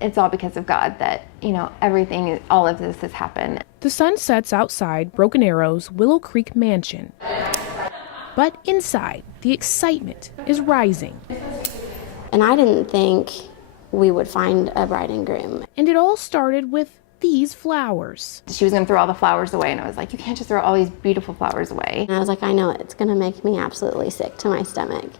It's all because of God that, everything, all of this has happened. The sun sets outside Broken Arrow's Willow Creek mansion. But inside, the excitement is rising. And I didn't think we would find a bride and groom. And it all started with these flowers. She was going to throw all the flowers away, and I was like, you can't just throw all these beautiful flowers away. And I was like, I know it's going to make me absolutely sick to my stomach.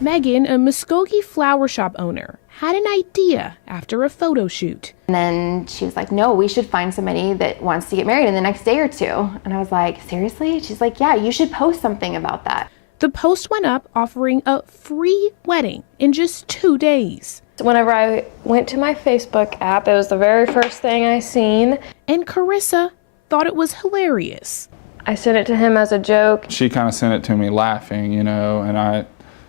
Megan, a Muskogee flower shop owner, had an idea after a photo shoot. And then she was like, no, we should find somebody that wants to get married in the next day or two. And I was like, seriously? She's like, yeah, you should post something about that. The post went up offering a free wedding in just 2 days. Whenever I went to my Facebook app, it was the very first thing I seen. And Carissa thought it was hilarious. I sent it to him as a joke. She kind of sent it to me laughing,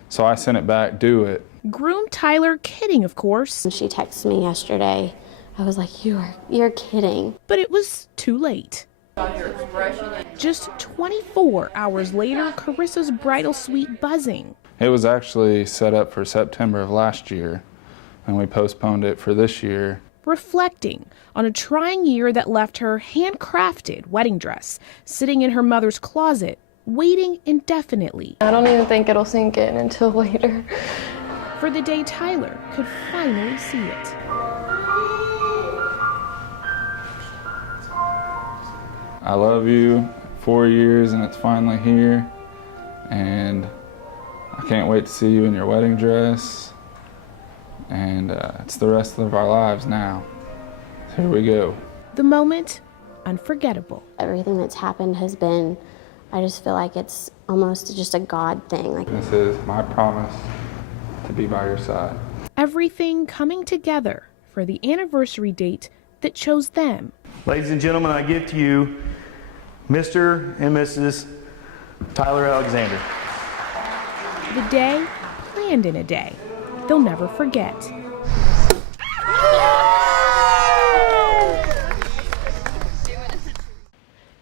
so I sent it back, do it. Groom Tyler kidding, of course. When she texted me yesterday, I was like, you're kidding. But it was too late. Just 24 hours later, Carissa's bridal suite buzzing. It was actually set up for September of last year, and we postponed it for this year. Reflecting on a trying year that left her handcrafted wedding dress sitting in her mother's closet, waiting indefinitely. I don't even think it'll sink in until later. For the day Tyler could finally see it. I love you, 4 years, and it's finally here, and I can't wait to see you in your wedding dress, and it's the rest of our lives now. Here we go. The moment, unforgettable. Everything that's happened has been, I just feel like it's almost just a God thing. This is my promise to be by your side. Everything coming together for the anniversary date that chose them. Ladies and gentlemen, I give to you Mr. and Mrs. Tyler Alexander. The day planned in a day they'll never forget.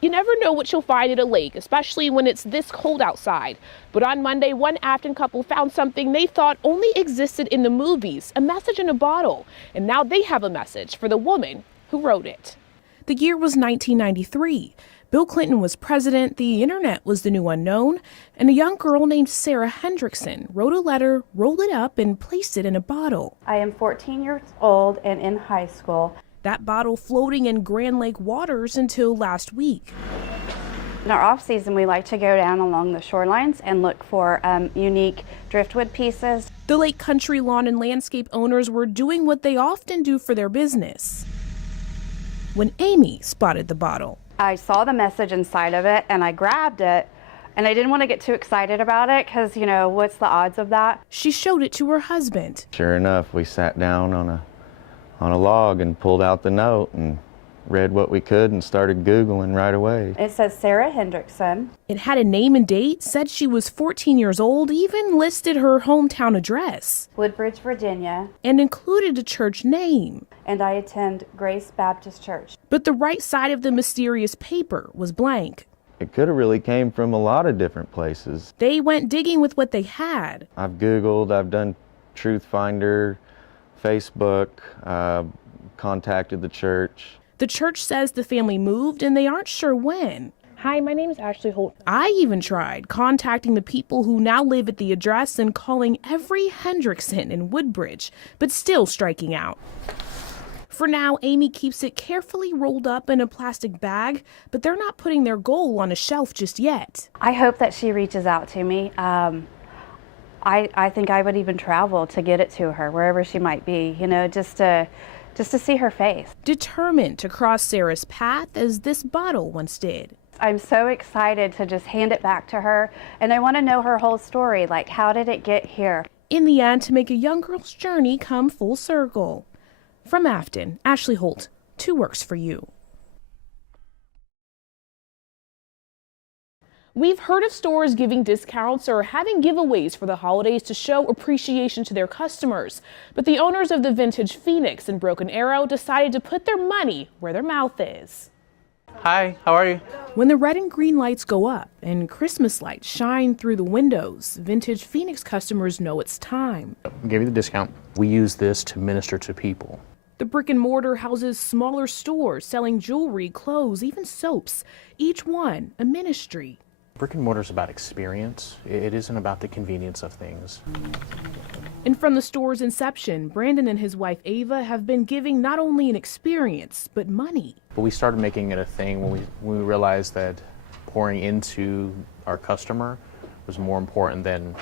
You never know what you'll find at a lake, especially when it's this cold outside. But on Monday, one Afton couple found something they thought only existed in the movies, a message in a bottle. And now they have a message for the woman who wrote it. The year was 1993. Bill Clinton was president, the internet was the new unknown, and a young girl named Sarah Hendrickson wrote a letter, rolled it up, and placed it in a bottle. I am 14 years old and in high school. That bottle floating in Grand Lake waters until last week. In our off season, we like to go down along the shorelines and look for unique driftwood pieces. The Lake Country Lawn and Landscape owners were doing what they often do for their business when Amy spotted the bottle. I saw the message inside of it and I grabbed it, and I didn't want to get too excited about it because, what's the odds of that? She showed it to her husband. Sure enough, we sat down on a log and pulled out the note and read what we could and started Googling right away. It says Sarah Hendrickson. It had a name and date, said she was 14 years old, even listed her hometown address. Woodbridge, Virginia. And included a church name. And I attend Grace Baptist Church. But the right side of the mysterious paper was blank. It could have really came from a lot of different places. They went digging with what they had. I've Googled, I've done Truth Finder, Facebook, contacted the church. The church says the family moved and they aren't sure when. Hi, my name is Ashley Holt. I even tried contacting the people who now live at the address and calling every Hendrickson in Woodbridge, but still striking out. For now, Amy keeps it carefully rolled up in a plastic bag, but they're not putting their goal on a shelf just yet. I hope that she reaches out to me. I think I would even travel to get it to her, wherever she might be, just to see her face. Determined to cross Sarah's path as this bottle once did. I'm so excited to just hand it back to her, and I want to know her whole story, like how did it get here? In the end, to make a young girl's journey come full circle. From Afton, Ashley Holt, 2 Works for You. We've heard of stores giving discounts or having giveaways for the holidays to show appreciation to their customers. But the owners of the Vintage Phoenix in Broken Arrow decided to put their money where their mouth is. Hi, how are you? When the red and green lights go up and Christmas lights shine through the windows, Vintage Phoenix customers know it's time. I'll give you the discount. We use this to minister to people. The brick and mortar houses smaller stores selling jewelry, clothes, even soaps, each one a ministry. Brick and mortar is about experience. It isn't about the convenience of things. And from the store's inception, Brandon and his wife Ava have been giving not only an experience, but money. But we started making it a thing when we realized that pouring into our customer was more important than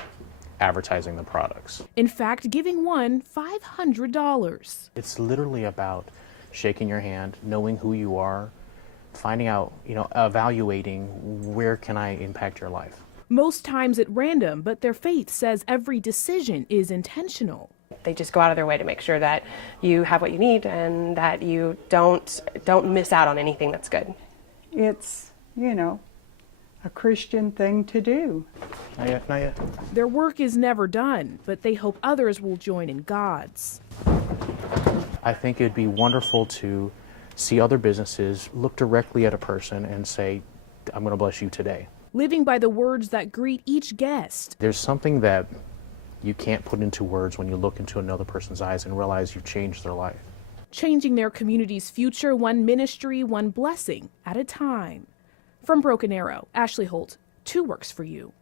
advertising the products. In fact, giving one $500. It's literally about shaking your hand, knowing who you are, finding out, evaluating where can I impact your life. Most times at random, but their faith says every decision is intentional. They just go out of their way to make sure that you have what you need and that you don't miss out on anything that's good. It's, a Christian thing to do. Not yet, not yet. Their work is never done, but they hope others will join in God's. I think it'd be wonderful to see other businesses look directly at a person and say, I'm going to bless you today. Living by the words that greet each guest. There's something that you can't put into words when you look into another person's eyes and realize you've changed their life. Changing their community's future, one ministry, one blessing at a time. From Broken Arrow, Ashley Holt, 2 Works for You.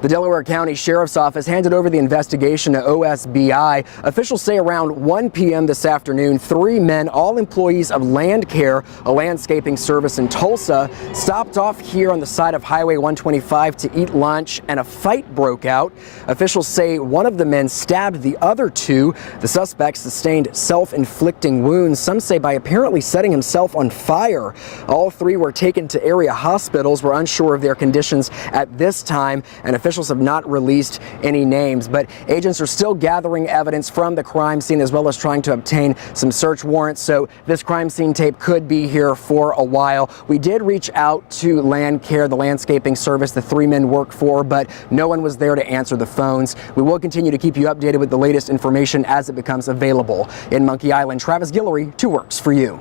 The Delaware County Sheriff's Office handed over the investigation to OSBI. Officials say around 1 p.m. this afternoon, 3 men, all employees of Land Care, a landscaping service in Tulsa, stopped off here on the side of Highway 125 to eat lunch, and a fight broke out. Officials say one of the men stabbed the other 2. The suspect sustained self-inflicting wounds, some say by apparently setting himself on fire. All 3 were taken to area hospitals. We're unsure of their conditions at this time, and officials have not released any names, but agents are still gathering evidence from the crime scene as well as trying to obtain some search warrants. So this crime scene tape could be here for a while. We did reach out to Land Care, the landscaping service the 3 men work for, but no one was there to answer the phones. We will continue to keep you updated with the latest information as it becomes available. In Monkey Island, Travis Guillory, 2 Works for You.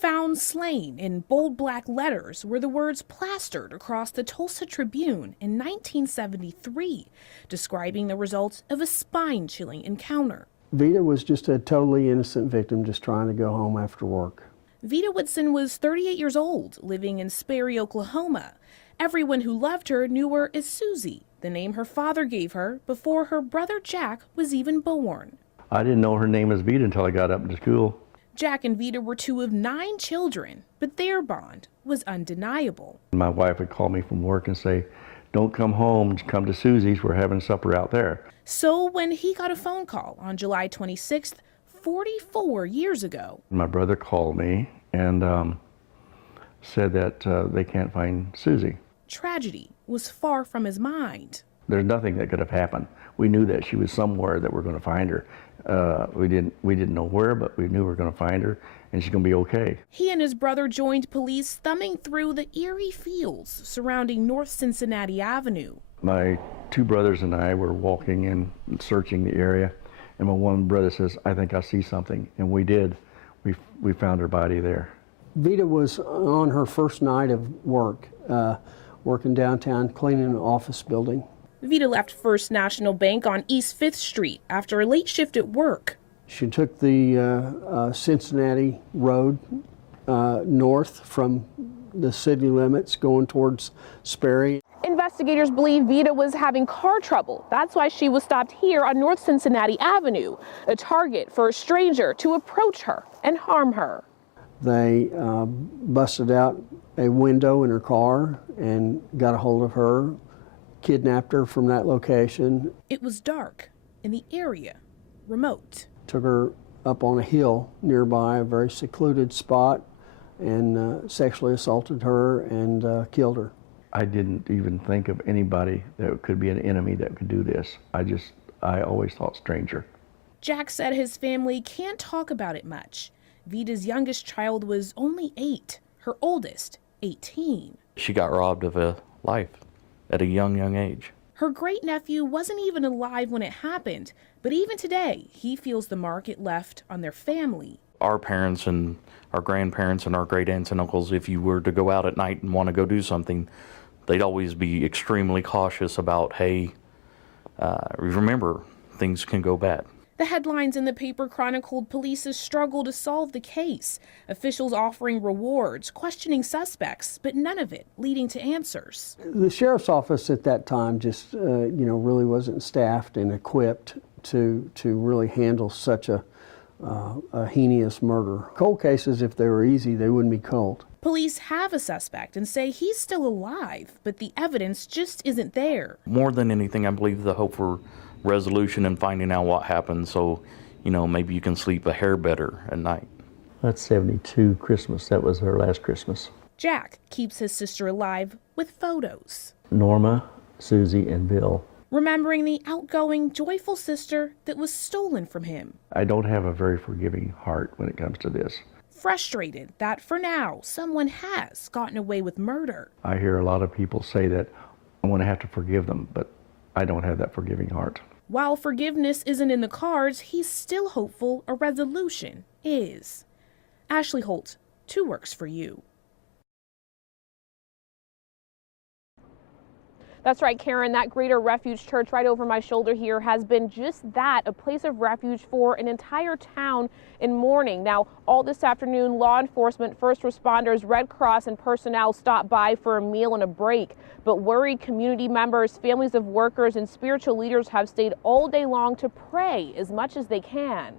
Found slain in bold black letters were the words plastered across the Tulsa Tribune in 1973, describing the results of a spine-chilling encounter. Vita was just a totally innocent victim just trying to go home after work. Vita Woodson was 38 years old, living in Sperry, Oklahoma. Everyone who loved her knew her as Susie, the name her father gave her before her brother Jack was even born. I didn't know her name was Vita until I got up to school. Jack and Vita were 2 of 9 children, but their bond was undeniable. My wife would call me from work and say, "Don't come home, come to Susie's, we're having supper out there." So when he got a phone call on July 26th, 44 years ago. My brother called me and said that they can't find Susie. Tragedy was far from his mind. There's nothing that could have happened. We knew that she was somewhere that we're going to find her. We didn't know where, but we knew we were going to find her, and she's going to be okay. He and his brother joined police thumbing through the eerie fields surrounding North Cincinnati Avenue. My 2 brothers and I were walking and searching the area, and my one brother says, "I think I see something," and we did. We found her body there. Vita was on her first night of work, working downtown, cleaning an office building. Vita left First National Bank on East 5th Street after a late shift at work. She took the Cincinnati Road north from the city limits going towards Sperry. Investigators believe Vita was having car trouble. That's why she was stopped here on North Cincinnati Avenue, a target for a stranger to approach her and harm her. They busted out a window in her car and got a hold of her, kidnapped her from that location. It was dark in the area, remote. Took her up on a hill nearby, a very secluded spot, and sexually assaulted her and killed her. I didn't even think of anybody that could be an enemy that could do this. I always thought stranger. Jack said his family can't talk about it much. Vita's youngest child was only 8, her oldest 18. She got robbed of a life at a young age. Her great-nephew wasn't even alive when it happened, but even today, he feels the mark it left on their family. Our parents and our grandparents and our great aunts and uncles, if you were to go out at night and want to go do something, they'd always be extremely cautious about, hey, remember, things can go bad. The headlines in the paper chronicled police's struggle to solve the case, officials offering rewards, questioning suspects, but none of it leading to answers. The sheriff's office at that time just, really wasn't staffed and equipped to really handle such a heinous murder. Cold cases, if they were easy, they wouldn't be cold. Police have a suspect and say he's still alive, but the evidence just isn't there. More than anything, I believe the hope for resolution and finding out what happened, so maybe you can sleep a hair better at night. That's 72 Christmas. That was her last Christmas. Jack keeps his sister alive with photos. Norma, Susie, and Bill. Remembering the outgoing, joyful sister that was stolen from him. I don't have a very forgiving heart when it comes to this. Frustrated that for now, someone has gotten away with murder. I hear a lot of people say that I'm going to have to forgive them, but I don't have that forgiving heart. While forgiveness isn't in the cards, he's still hopeful a resolution is. Ashley Holt, 2 Works for You. That's right, Karen. That Greater Refuge Church right over my shoulder here has been just that, a place of refuge for an entire town in mourning. Now, all this afternoon, law enforcement, first responders, Red Cross, and personnel stopped by for a meal and a break. But worried community members, families of workers, and spiritual leaders have stayed all day long to pray as much as they can.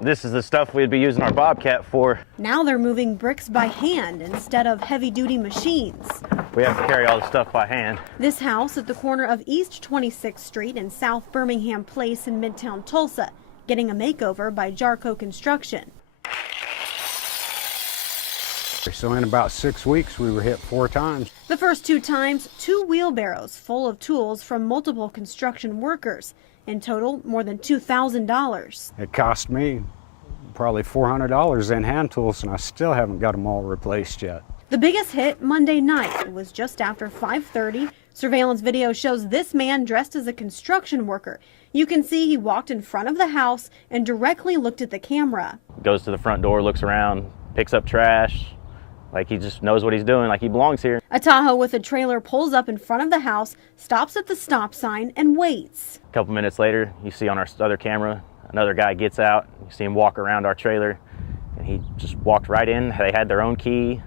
This is the stuff we'd be using our Bobcat for. Now they're moving bricks by hand instead of heavy-duty machines. We have to carry all the stuff by hand. This house at the corner of East 26th Street and South Birmingham Place in Midtown Tulsa, getting a makeover by Jarco Construction. So in about 6 weeks, we were hit 4 times. The first 2 times, 2 wheelbarrows full of tools from multiple construction workers. In total, more than $2,000. It cost me probably $400 in hand tools, and I still haven't got them all replaced yet. The biggest hit Monday night. It was just after 5:30. Surveillance video shows this man dressed as a construction worker. You can see he walked in front of the house and directly looked at the camera. Goes to the front door, looks around, picks up trash, like he just knows what he's doing, like he belongs here. A Tahoe with a trailer pulls up in front of the house, stops at the stop sign, and waits. A couple minutes later, you see on our other camera, another guy gets out. You see him walk around our trailer, and he just walked right in. They had their own key.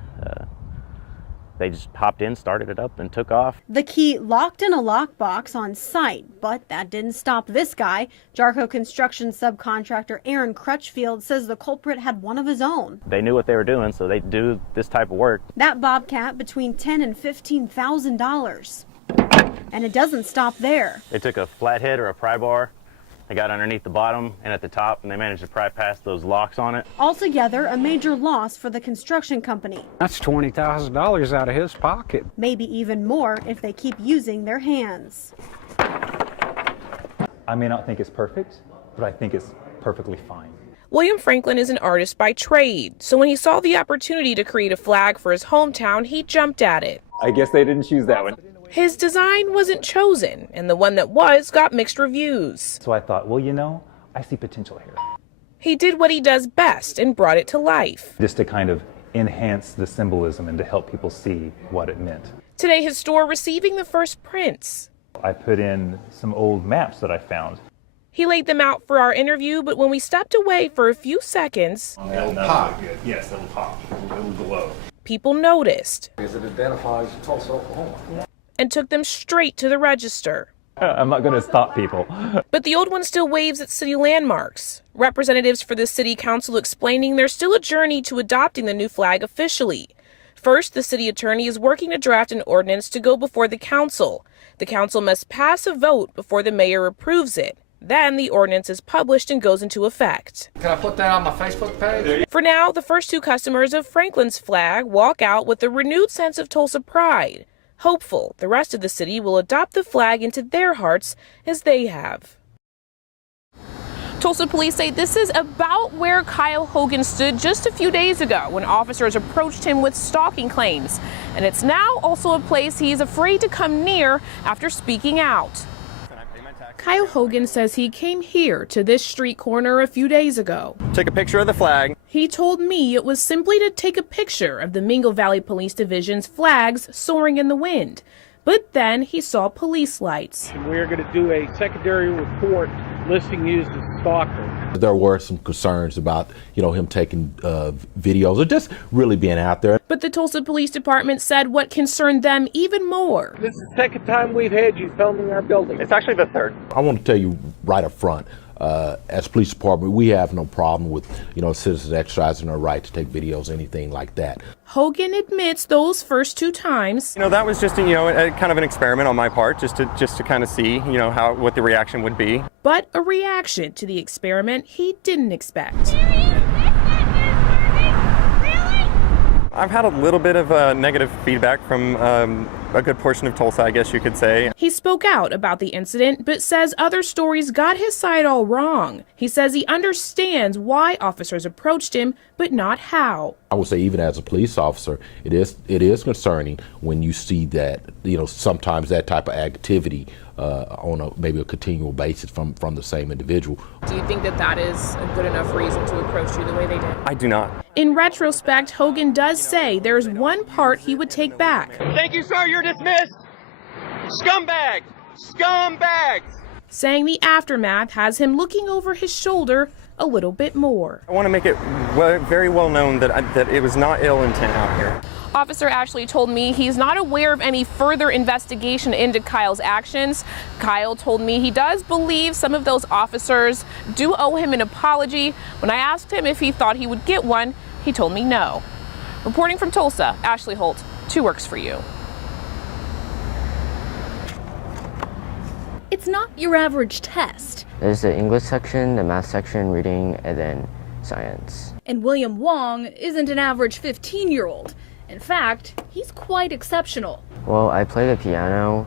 They just hopped in, started it up, and took off. The key locked in a lockbox on site, but that didn't stop this guy. Jarco Construction subcontractor Aaron Crutchfield says the culprit had one of his own. They knew what they were doing, so they do this type of work. That Bobcat between $10,000 and $15,000. And it doesn't stop there. They took a flathead or a pry bar. They got underneath the bottom and at the top, and they managed to pry past those locks on it. Altogether, a major loss for the construction company. That's $20,000 out of his pocket. Maybe even more if they keep using their hands. I may not think it's perfect, but I think it's perfectly fine. William Franklin is an artist by trade, so when he saw the opportunity to create a flag for his hometown, he jumped at it. I guess they didn't choose that one. His design wasn't chosen, and the one that was got mixed reviews. So I thought, well, I see potential here. He did what he does best and brought it to life. Just to kind of enhance the symbolism and to help people see what it meant. Today, his store receiving the first prints. I put in some old maps that I found. He laid them out for our interview, but when we stepped away for a few seconds, It'll pop. Yes, it'll pop. It'll glow. people noticed. Because it identifies Tulsa, Oklahoma. And took them straight to the register. I'm not going to stop people. But the old one still waves at city landmarks. Representatives for the city council explaining there's still a journey to adopting the new flag officially. First, the city attorney is working to draft an ordinance to go before the council. The council must pass a vote before the mayor approves it. Then the ordinance is published and goes into effect. Can I put that on my Facebook page? For now, the first two customers of Franklin's flag walk out with a renewed sense of Tulsa pride. Hopeful the rest of the city will adopt the flag into their hearts as they have. Tulsa police say this is about where Kyle Hogan stood just a few days ago when officers approached him with stalking claims. And it's now also a place he's afraid to come near after speaking out. Kyle Hogan says he came here to this street corner a few days ago. Take a picture of the flag. He told me it was simply to take a picture of the Mingo Valley Police Division's flags soaring in the wind. But then he saw police lights. We're going to do a secondary report listing you as a stalker. There were some concerns about, him taking videos or just really being out there. But the Tulsa Police Department said what concerned them even more. This is the second time we've had you filming our building. It's actually the third. I want to tell you right up front, as police department, we have no problem with, citizens exercising their right to take videos, anything like that. Hogan admits those first 2 times. That was just, a kind of an experiment on my part, just to kind of see, what the reaction would be. But a reaction to the experiment he didn't expect. I've had a little bit of negative feedback from a good portion of Tulsa, I guess you could say. He spoke out about the incident, but says other stories got his side all wrong. He says he understands why officers approached him, but not how. I would say even as a police officer, it is concerning when you see that, sometimes that type of activity on maybe a continual basis from the same individual. Do you think that is a good enough reason to approach you the way they did? I do not. In retrospect, Hogan does say there's one part he would take back. Thank you, sir. You're dismissed. Scumbags! Scumbags! Saying the aftermath has him looking over his shoulder a little bit more. I want to make it very well known that it was not ill intent out here. Officer Ashley told me he's not aware of any further investigation into Kyle's actions. Kyle told me he does believe some of those officers do owe him an apology. When I asked him if he thought he would get one, he told me no. Reporting from Tulsa, Ashley Holt, 2 Works for You. It's not your average test. There's the English section, the math section, reading, and then science. And William Wong isn't an average 15-year-old. In fact, he's quite exceptional. Well, I play the piano.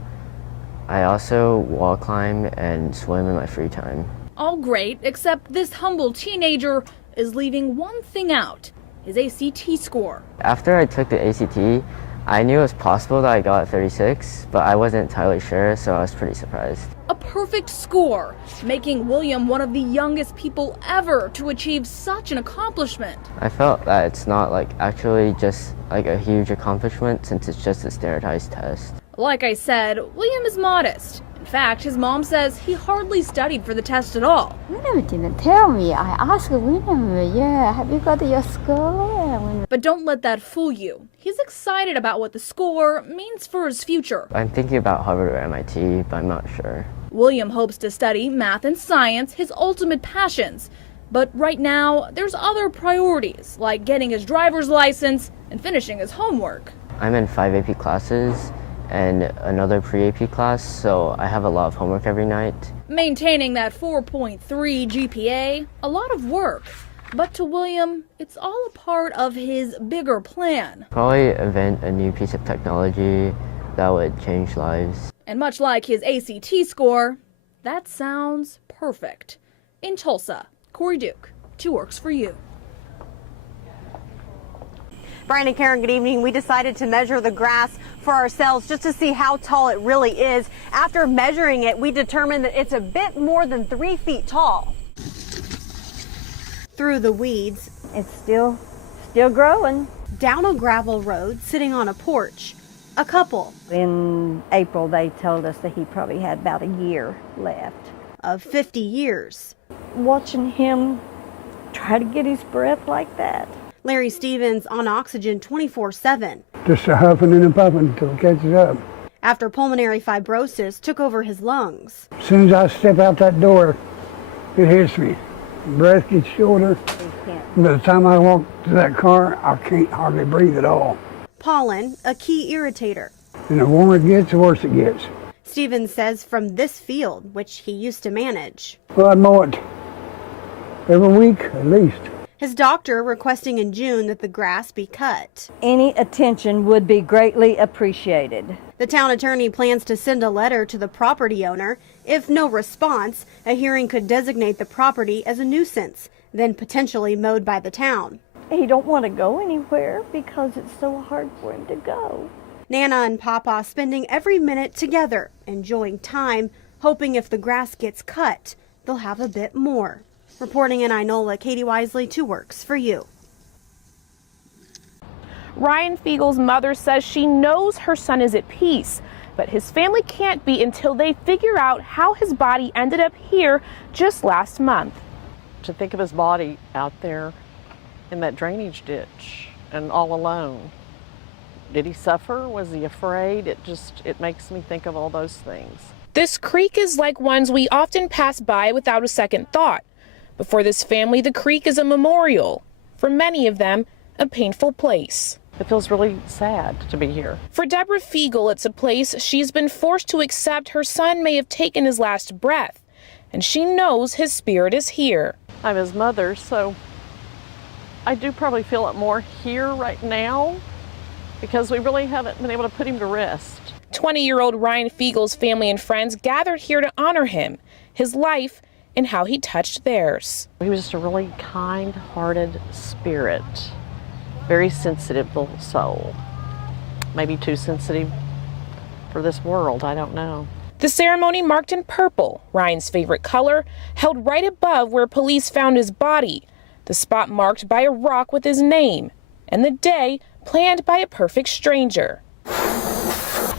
I also wall climb and swim in my free time. All great, except this humble teenager is leaving one thing out: his ACT score. After I took the ACT, I knew it was possible that I got 36, but I wasn't entirely sure, so I was pretty surprised. A perfect score, making William one of the youngest people ever to achieve such an accomplishment. I felt that it's not actually just a huge accomplishment, since it's just a standardized test. Like I said, William is modest. In fact, his mom says he hardly studied for the test at all. William didn't tell me. I asked William, have you got your score? But don't let that fool you. He's excited about what the score means for his future. I'm thinking about Harvard or MIT, but I'm not sure. William hopes to study math and science, his ultimate passions. But right now, there's other priorities, like getting his driver's license and finishing his homework. I'm in 5 AP classes and another pre-AP class, so I have a lot of homework every night. Maintaining that 4.3 GPA, a lot of work. But to William, it's all a part of his bigger plan. Probably invent a new piece of technology that would change lives. And much like his ACT score, that sounds perfect. In Tulsa, Corey Duke, 2 Works for You. Brian and Karen, good evening. We decided to measure the grass for ourselves just to see how tall it really is. After measuring it, we determined that it's a bit more than 3 feet tall. Through the weeds, it's still growing. Down a gravel road, sitting on a porch, a couple. In April, they told us that he probably had about a year left. Of 50 years. Watching him try to get his breath like that. Larry Stevens on oxygen 24/7. Just a huffing and a puffing until it catches up. After pulmonary fibrosis took over his lungs. As soon as I step out that door, it hits me. Breath gets shorter. By the time I walk to that car, I can't hardly breathe at all. Pollen, a key irritator. And the warmer it gets, the worse it gets. Stevens says from this field, which he used to manage. Well, I'd mow it every week at least. His doctor requesting in June that the grass be cut. Any attention would be greatly appreciated. The town attorney plans to send a letter to the property owner. If no response, a hearing could designate the property as a nuisance, then potentially mowed by the town. He don't want to go anywhere because it's so hard for him to go. Nana and Papa spending every minute together, enjoying time, hoping if the grass gets cut, they'll have a bit more. Reporting in Inola, Katie Wisely, 2 Works for You. Ryan Fiegel's mother says she knows her son is at peace, But his family can't be until they figure out how his body ended up here just last month. To think of his body out there in that drainage ditch and all alone. Did he suffer? Was he afraid? It makes me think of all those things. This creek is like ones we often pass by without a second thought. But for this family, the creek is a memorial. For many of them, a painful place. It feels really sad to be here. For Deborah Fiegel, it's a place she's been forced to accept her son may have taken his last breath. And she knows his spirit is here. I'm his mother, so I do probably feel it more here right now because we really haven't been able to put him to rest. 20-year-old Ryan Fiegel's family and friends gathered here to honor him, his life, and how he touched theirs. He was just a really kind-hearted spirit, very sensitive little soul. Maybe too sensitive for this world, I don't know. The ceremony marked in purple, Ryan's favorite color, held right above where police found his body, the spot marked by a rock with his name, and the day planned by a perfect stranger.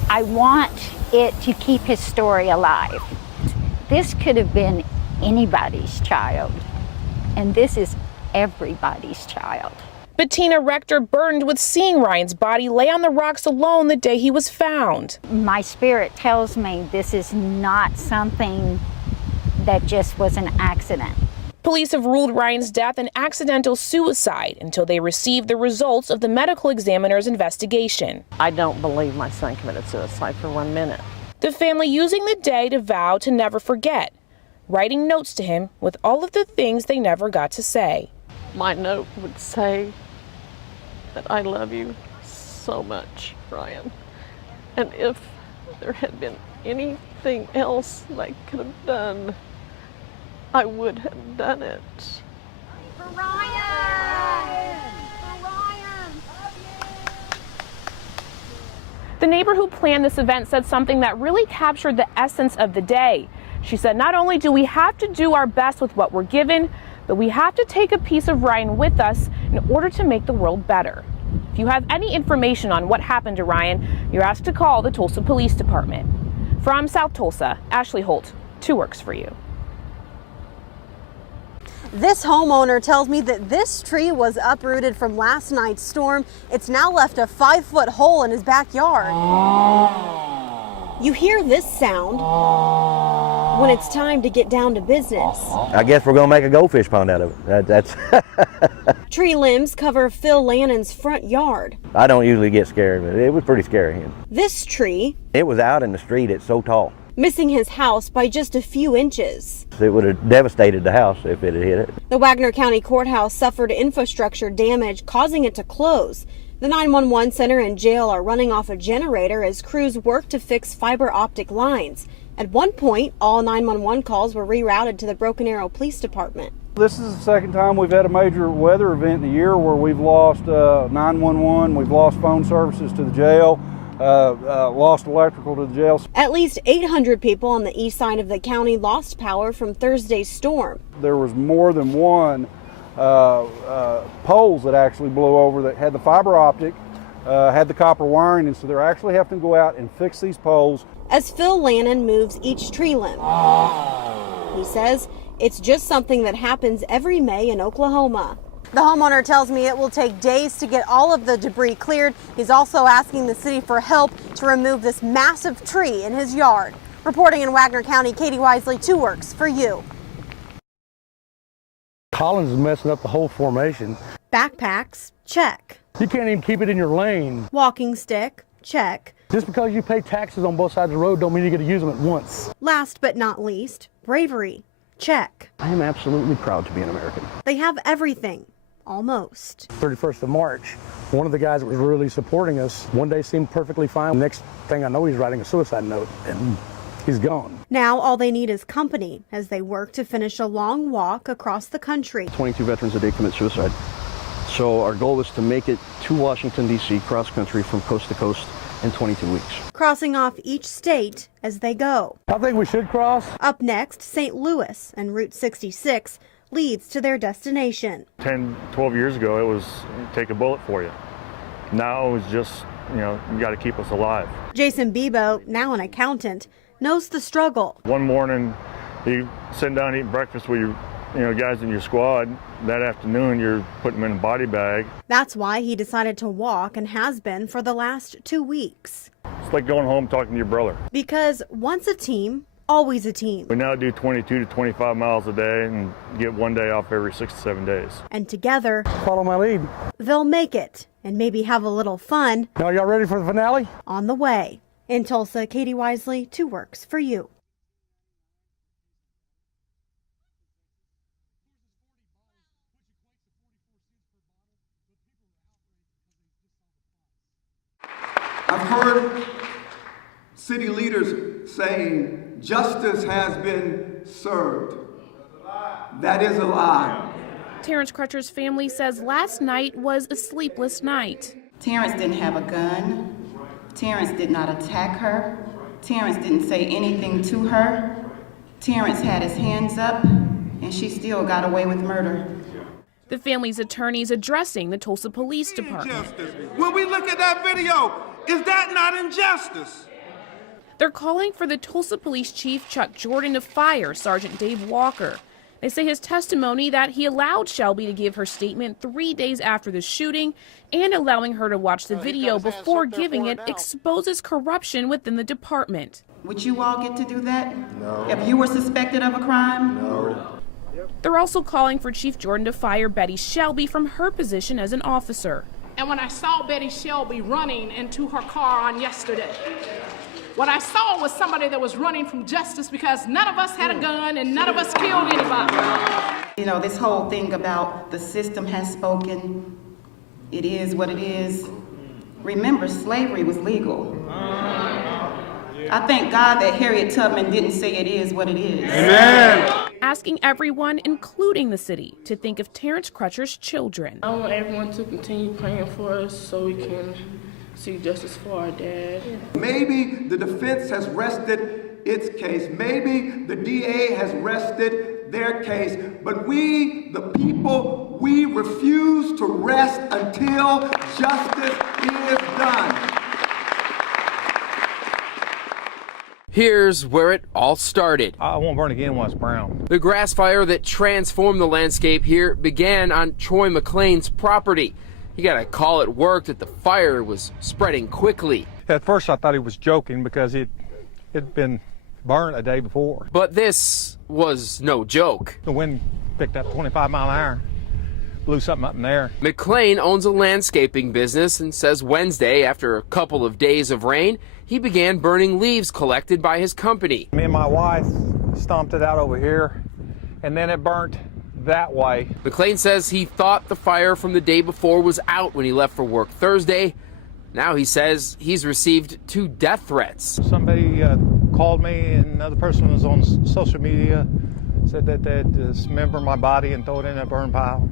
I want it to keep his story alive. This could have been anybody's child, and this is everybody's child. Bettina Rector burned with seeing Ryan's body lay on the rocks alone the day he was found. My spirit tells me this is not something that just was an accident. Police have ruled Ryan's death an accidental suicide until they receive the results of the medical examiner's investigation. I don't believe my son committed suicide for 1 minute. The family using the day to vow to never forget, writing notes to him with all of the things they never got to say. My note would say that I love you so much, Ryan. And if there had been anything else that I could have done, I would have done it. For Ryan! For Ryan! The neighbor who planned this event said something that really captured the essence of the day. She said, not only do we have to do our best with what we're given, but we have to take a piece of Ryan with us in order to make the world better. If you have any information on what happened to Ryan, you're asked to call the Tulsa Police Department. From South Tulsa, Ashley Holt, 2 Works for You. This homeowner tells me that this tree was uprooted from last night's storm. It's now left a 5-foot hole in his backyard. You hear this sound when it's time to get down to business. I guess we're gonna make a goldfish pond out of it. That's Tree limbs cover Phil Lannon's front yard. I don't usually get scared, but it was pretty scary. This tree, It was out in the street, it's so tall. missing his house by just a few inches. It would have devastated the house if it had hit it. The Wagner County Courthouse suffered infrastructure damage, causing it to close. The 911 center and jail are running off a generator as crews work to fix fiber optic lines. At one point, all 911 calls were rerouted to the Broken Arrow Police Department. This is the second time we've had a major weather event in the year where we've lost 911, we've lost phone services to the jail, lost electrical to the jail. At least 800 people on the east side of the county lost power from Thursday's storm. There was more than one poles that actually blew over that had the fiber optic, had the copper wiring, and so they're actually having to go out and fix these poles. As Phil Lannon moves each tree limb, he says it's just something that happens every May in Oklahoma. The homeowner tells me it will take days to get all of the debris cleared. He's also asking the city for help to remove this massive tree in his yard. Reporting in Wagner County, Katie Wisely, 2 Works for You. Collins is messing up the whole formation. Backpacks, check. You can't even keep it in your lane. Walking stick, check. Just because you pay taxes on both sides of the road don't mean you get to use them at once. Last but not least, bravery, check. I am absolutely proud to be an American. They have everything, almost. 31st of March, one of the guys that was really supporting us one day seemed perfectly fine. Next thing I know, he's writing a suicide note and he's gone. Now all they need is company as they work to finish a long walk across the country. 22 veterans a day commit suicide. So our goal is to make it to Washington, D.C., cross country from coast to coast in 22 weeks. Crossing off each state as they go. I think we should cross. Up next, St. Louis and Route 66 leads to their destination. 10, 12 years ago, it was take a bullet for you. Now it's just you got to keep us alive. Jason Bebo, now an accountant, knows the struggle. One morning, you sit down eating breakfast with your guys in your squad. That afternoon, you're putting them in a body bag. That's why he decided to walk and has been for the last 2 weeks. It's like going home talking to your brother. Because once a team, always a team. We now do 22 to 25 miles a day and get 1 day off every 6 to 7 days. And together, follow my lead. They'll make it and maybe have a little fun. Now, y'all ready for the finale? On the way. In Tulsa, Katie Wisely, 2 Works for You. I've heard city leaders saying justice has been served. That is a lie. Terrence Crutcher's family says last night was a sleepless night. Terrence didn't have a gun. Terrence did not attack her. Terrence didn't say anything to her. Terrence had his hands up, and she still got away with murder. The family's attorneys addressing the Tulsa Police Department. When we look at that video, is that not injustice? They're calling for the Tulsa Police Chief Chuck Jordan to fire Sergeant Dave Walker. They say his testimony that he allowed Shelby to give her statement 3 days after the shooting and allowing her to watch the video before giving it exposes corruption within the department. Would you all get to do that? No. If you were suspected of a crime? No. They're also calling for Chief Jordan to fire Betty Shelby from her position as an officer. And when I saw Betty Shelby running into her car on yesterday, what I saw was somebody that was running from justice because none of us had a gun and none of us killed anybody. You know, this whole thing about the system has spoken, it is what it is. Remember, slavery was legal. I thank God that Harriet Tubman didn't say it is what it is. Amen. Asking everyone, including the city, to think of Terrence Crutcher's children. I want everyone to continue praying for us so we can see justice for our dad. Maybe the defense has rested its case. Maybe the DA has rested their case. But we, the people, we refuse to rest until justice is done. Here's where it all started. I won't burn again when it's brown. The grass fire that transformed the landscape here began on Troy McLean's property. He got a call at work that the fire was spreading quickly. At first I thought he was joking because it'd been burned a day before. But this was no joke. The wind picked up 25 miles an hour, blew something up in there. McLean owns a landscaping business and says Wednesday, after a couple of days of rain, he began burning leaves collected by his company. Me and my wife stomped it out over here, and then it burnt that way. McLean says he thought the fire from the day before was out when he left for work Thursday. Now he says he's received 2 death threats. Somebody called me, and another person was on social media, said that they'd dismember my body and throw it in a burn pile.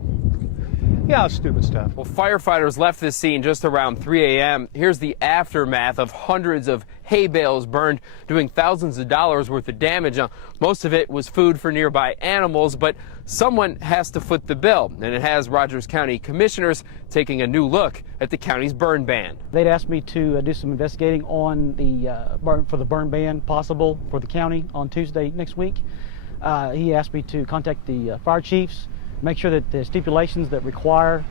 Yeah, stupid stuff. Well, firefighters left this scene just around 3 a.m. Here's the aftermath of hundreds of hay bales burned, doing thousands of dollars worth of damage. Now, most of it was food for nearby animals, but someone has to foot the bill, and it has Rogers County commissioners taking a new look at the county's burn ban. They'd asked me to do some investigating on the burn ban possible for the county on Tuesday next week. He asked me to contact the fire chiefs, make sure that the stipulations that require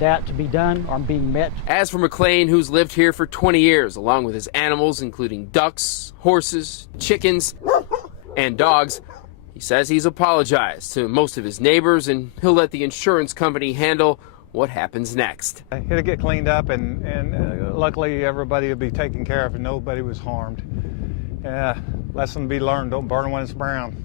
that to be done are being met. As for McLean, who's lived here for 20 years, along with his animals, including ducks, horses, chickens, and dogs, he says he's apologized to most of his neighbors, and he'll let the insurance company handle what happens next. It'll get cleaned up, and luckily everybody will be taken care of and nobody was harmed. Lesson to be learned, don't burn when it's brown.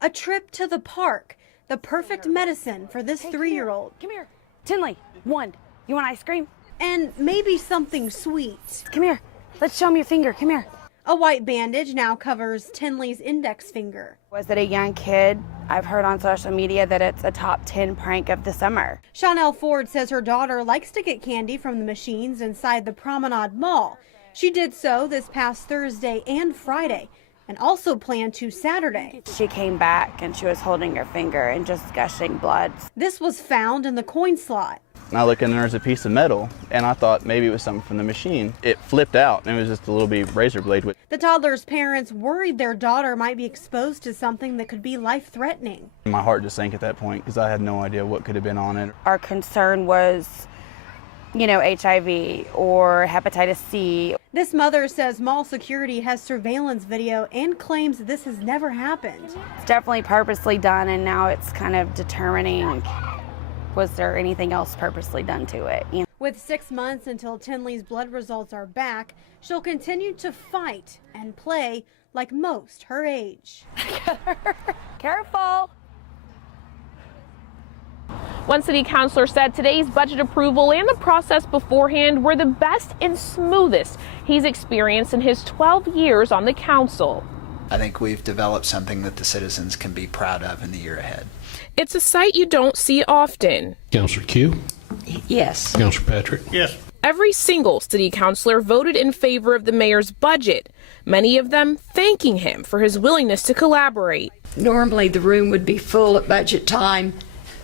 A trip to the park, the perfect medicine for this 3-year-old. Come here. Tinley, one. You want ice cream? And maybe something sweet. Come here. Let's show me your finger. Come here. A white bandage now covers Tinley's index finger. Was it a young kid? I've heard on social media that it's a top 10 prank of the summer. Chanel Ford says her daughter likes to get candy from the machines inside the Promenade Mall. She did so this past Thursday and Friday, and also planned to Saturday. She came back and she was holding her finger and just gushing blood. This was found in the coin slot. And I look in there, there's a piece of metal, and I thought maybe it was something from the machine. It flipped out, and it was just a little bitty razor blade. The toddler's parents worried their daughter might be exposed to something that could be life-threatening. My heart just sank at that point because I had no idea what could have been on it. Our concern was, HIV or hepatitis C. This mother says mall security has surveillance video and claims this has never happened. It's definitely purposely done, and now it's kind of determining, was there anything else purposely done to it? With 6 months until Tinley's blood results are back, she'll continue to fight and play like most her age. Careful. One city councilor said today's budget approval and the process beforehand were the best and smoothest he's experienced in his 12 years on the council. I think we've developed something that the citizens can be proud of in the year ahead. It's a sight you don't see often. Councilor Q? Yes. Councilor Patrick? Yes. Every single city councilor voted in favor of the mayor's budget, many of them thanking him for his willingness to collaborate. Normally the room would be full at budget time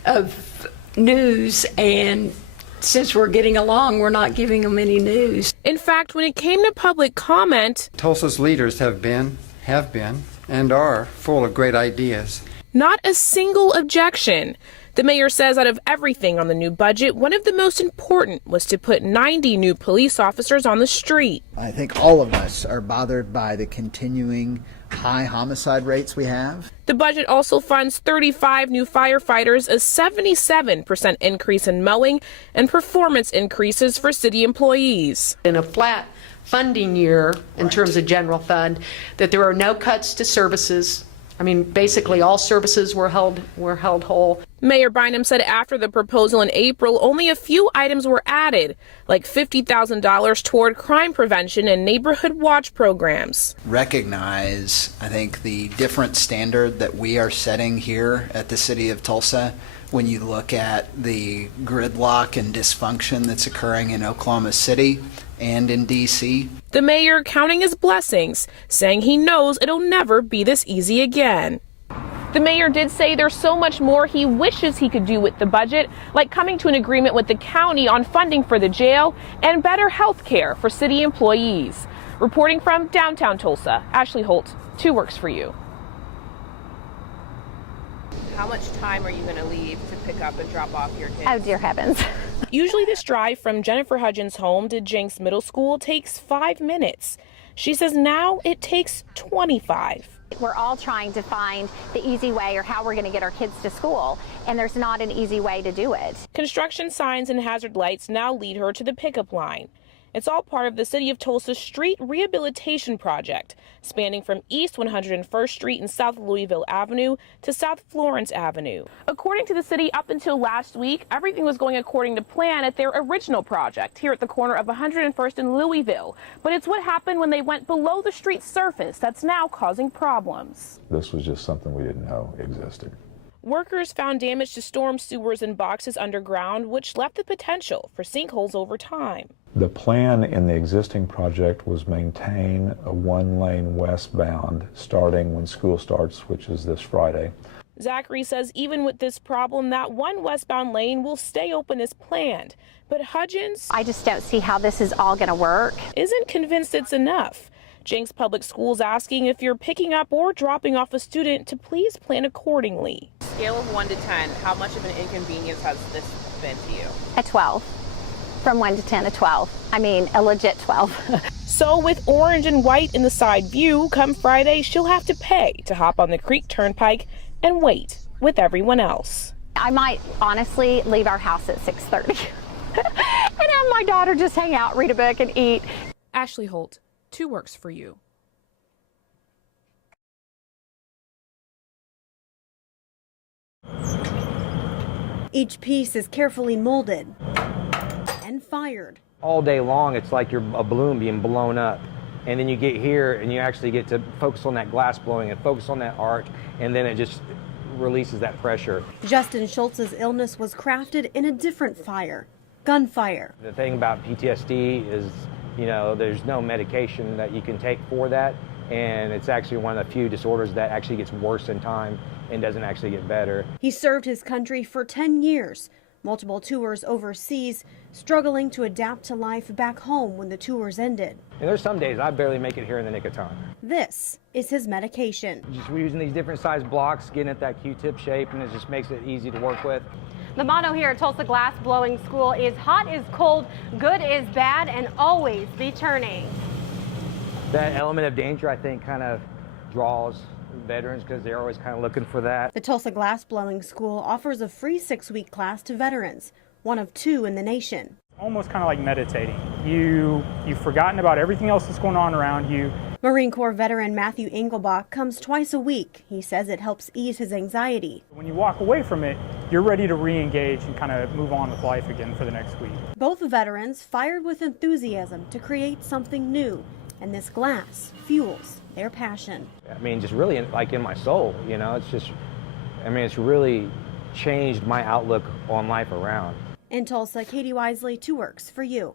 of news, and since we're getting along, we're not giving them any news. In fact, when it came to public comment, Tulsa's leaders have been, and are full of great ideas. not a single objection. The mayor says out of everything on the new budget, one of the most important was to put 90 new police officers on the street. I think all of us are bothered by the continuing high homicide rates we have. The budget also funds 35 new firefighters, a 77% increase in mowing, and performance increases for city employees. In a flat funding year, in terms of general fund, that there are no cuts to services. I mean, basically all services were held whole. Mayor Bynum said after the proposal in April, only a few items were added, like $50,000 toward crime prevention and neighborhood watch programs. Recognize, I think, the different standard that we are setting here at the City of Tulsa when you look at the gridlock and dysfunction that's occurring in Oklahoma City and in D.C. The mayor counting his blessings, saying he knows it'll never be this easy again. The mayor did say there's so much more he wishes he could do with the budget, like coming to an agreement with the county on funding for the jail and better health care for city employees. Reporting from downtown Tulsa, Ashley Holt, 2 Works for You. How much time are you going to leave to pick up and drop off your kids? Oh, dear heavens. Usually this drive from Jennifer Hudgens' home to Jenks Middle School takes 5 minutes. She says now it takes 25. We're all trying to find the easy way or how we're going to get our kids to school, and there's not an easy way to do it. Construction signs and hazard lights now lead her to the pickup line. It's all part of the City of Tulsa Street Rehabilitation Project, spanning from East 101st Street and South Louisville Avenue to South Florence Avenue. According to the city, up until last week, everything was going according to plan at their original project here at the corner of 101st and Louisville. But it's what happened when they went below the street's surface that's now causing problems. This was just something we didn't know existed. Workers found damage to storm sewers and boxes underground, which left the potential for sinkholes over time. The plan in the existing project was maintain a 1-lane westbound starting when school starts, which is this Friday. Zachary says even with this problem, that one westbound lane will stay open as planned. But Hudgens, I just don't see how this is all going to work. Isn't convinced it's enough. Jenks Public Schools asking if you're picking up or dropping off a student to please plan accordingly. Scale of 1 to 10, how much of an inconvenience has this been to you? A 12. From 1 to 10, a 12. I mean, a legit 12. So with orange and white in the side view, come Friday, she'll have to pay to hop on the Creek Turnpike and wait with everyone else. I might honestly leave our house at 6:30 and have my daughter just hang out, read a book, and eat. Ashley Holt, 2 Works for You. Each piece is carefully molded and fired. All day long, it's like you're a balloon being blown up. And then you get here and you actually get to focus on that glass blowing and focus on that arc, and then it just releases that pressure. Justin Schultz's illness was crafted in a different fire, gunfire. The thing about PTSD is, you know, there's no medication that you can take for that, and it's actually one of the few disorders that actually gets worse in time and doesn't actually get better. He served his country for 10 years, multiple tours overseas, struggling to adapt to life back home when the tours ended. And there's some days I barely make it here in the nick of time. This is his medication. Just we're using these different size blocks, getting at that Q-tip shape, and it just makes it easy to work with. The motto here at Tulsa Glass Blowing School is hot is cold, good is bad, and always be turning. That element of danger, I think, kind of draws veterans because they're always kind of looking for that. The Tulsa Glass Blowing School offers a free 6-week class to veterans, one of 2 in the nation. Almost kind of like meditating. You've forgotten about everything else that's going on around you. Marine Corps veteran Matthew Engelbach comes twice a week. He says it helps ease his anxiety. When you walk away from it, you're ready to re-engage and kind of move on with life again for the next week. Both veterans fired with enthusiasm to create something new, and this glass fuels their passion. I mean, just really like in my soul, you know, it's just, I mean, it's really changed my outlook on life around. In Tulsa, Katie Wisely, 2 Works for You.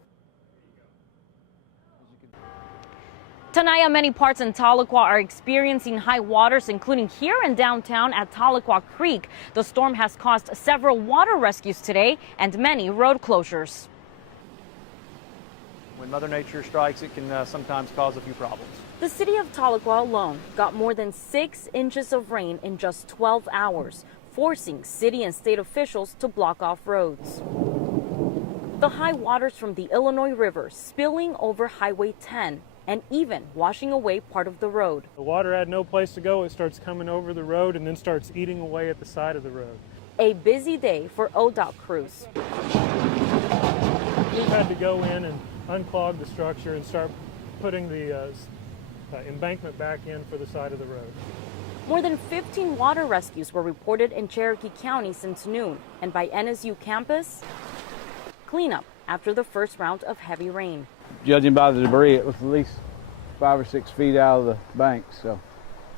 Tonight, many parts in Tahlequah are experiencing high waters, including here in downtown at Tahlequah Creek. The storm has caused several water rescues today and many road closures. When Mother Nature strikes, it can sometimes cause a few problems. The city of Tahlequah alone got more than 6 inches of rain in just 12 hours, forcing city and state officials to block off roads. The high waters from the Illinois River spilling over Highway 10 and even washing away part of the road. The water had no place to go. It starts coming over the road and then starts eating away at the side of the road. A busy day for ODOT crews. We've had to go in and unclog the structure and start putting the embankment back in for the side of the road. More than 15 water rescues were reported in Cherokee County since noon, and by NSU campus, cleanup after the first round of heavy rain. Judging by the debris, it was at least 5 or 6 feet out of the bank, so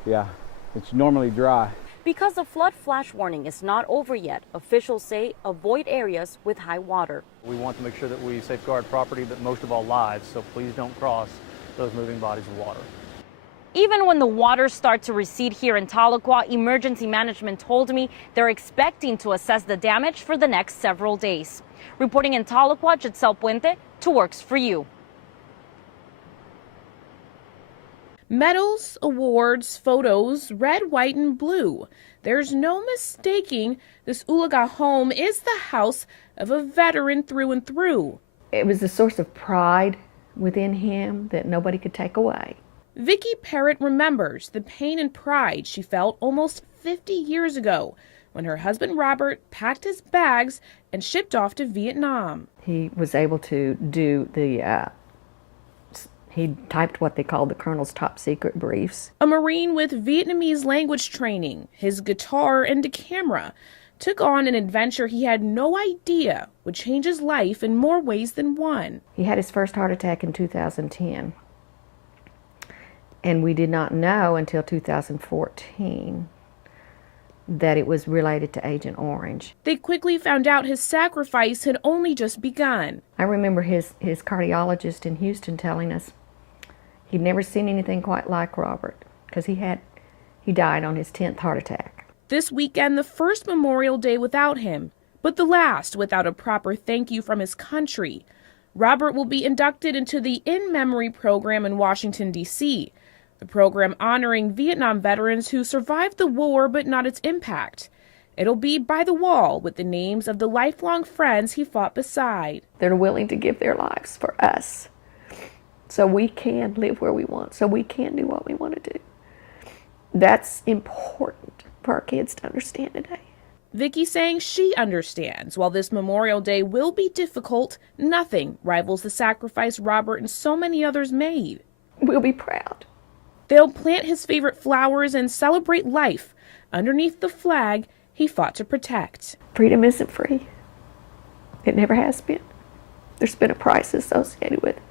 yeah, it's normally dry. Because the flood flash warning is not over yet, officials say avoid areas with high water. We want to make sure that we safeguard property, but most of all lives, so please don't cross those moving bodies of water. Even when the waters start to recede here in Tahlequah, emergency management told me they're expecting to assess the damage for the next several days. Reporting in Tahlequah, Giselle Puente, 2 Works for You. Medals, awards, photos, red, white, and blue. There's no mistaking this Ulaga home is the house of a veteran through and through. It was a source of pride within him that nobody could take away. Vicki Parrott remembers the pain and pride she felt almost 50 years ago when her husband Robert packed his bags and shipped off to Vietnam. He was able to do he typed what they called the Colonel's top secret briefs. A Marine with Vietnamese language training, his guitar, and a camera took on an adventure he had no idea would change his life in more ways than one. He had his first heart attack in 2010. And we did not know until 2014 that it was related to Agent Orange. They quickly found out his sacrifice had only just begun. I remember his cardiologist in Houston telling us he'd never seen anything quite like Robert because he died on his 10th heart attack. This weekend, the first Memorial Day without him, but the last without a proper thank you from his country. Robert will be inducted into the In Memory program in Washington, D.C., the program honoring Vietnam veterans who survived the war but not its impact. It'll be by the wall with the names of the lifelong friends he fought beside. They're willing to give their lives for us so we can live where we want, so we can do what we want to do. That's important for our kids to understand today. Vicki saying she understands. While this Memorial Day will be difficult, nothing rivals the sacrifice Robert and so many others made. We'll be proud. They'll plant his favorite flowers and celebrate life underneath the flag he fought to protect. Freedom isn't free. It never has been. There's been a price associated with it.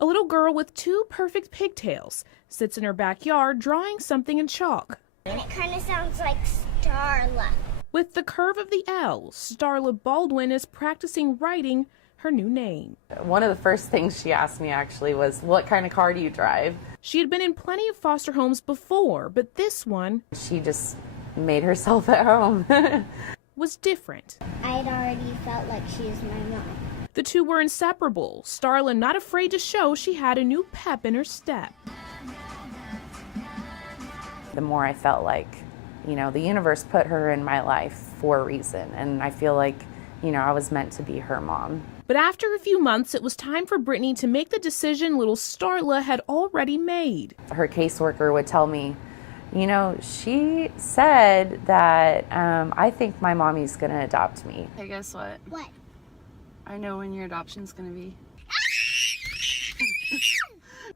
A little girl with 2 perfect pigtails sits in her backyard drawing something in chalk. And it kind of sounds like Starla. With the curve of the L, Starla Baldwin is practicing writing her new name. One of the first things she asked me actually was, what kind of car do you drive? She had been in plenty of foster homes before, but this one, she just made herself at home. was different. I'd already felt like she was my mom. The two were inseparable, Starla not afraid to show she had a new pep in her step. The more I felt like, you know, the universe put her in my life for a reason, and I feel like, you know, I was meant to be her mom. But after a few months, it was time for Brittany to make the decision little Starla had already made. Her caseworker would tell me, you know, she said that I think my mommy's gonna adopt me. Hey, guess what? What? I know when your adoption's gonna be.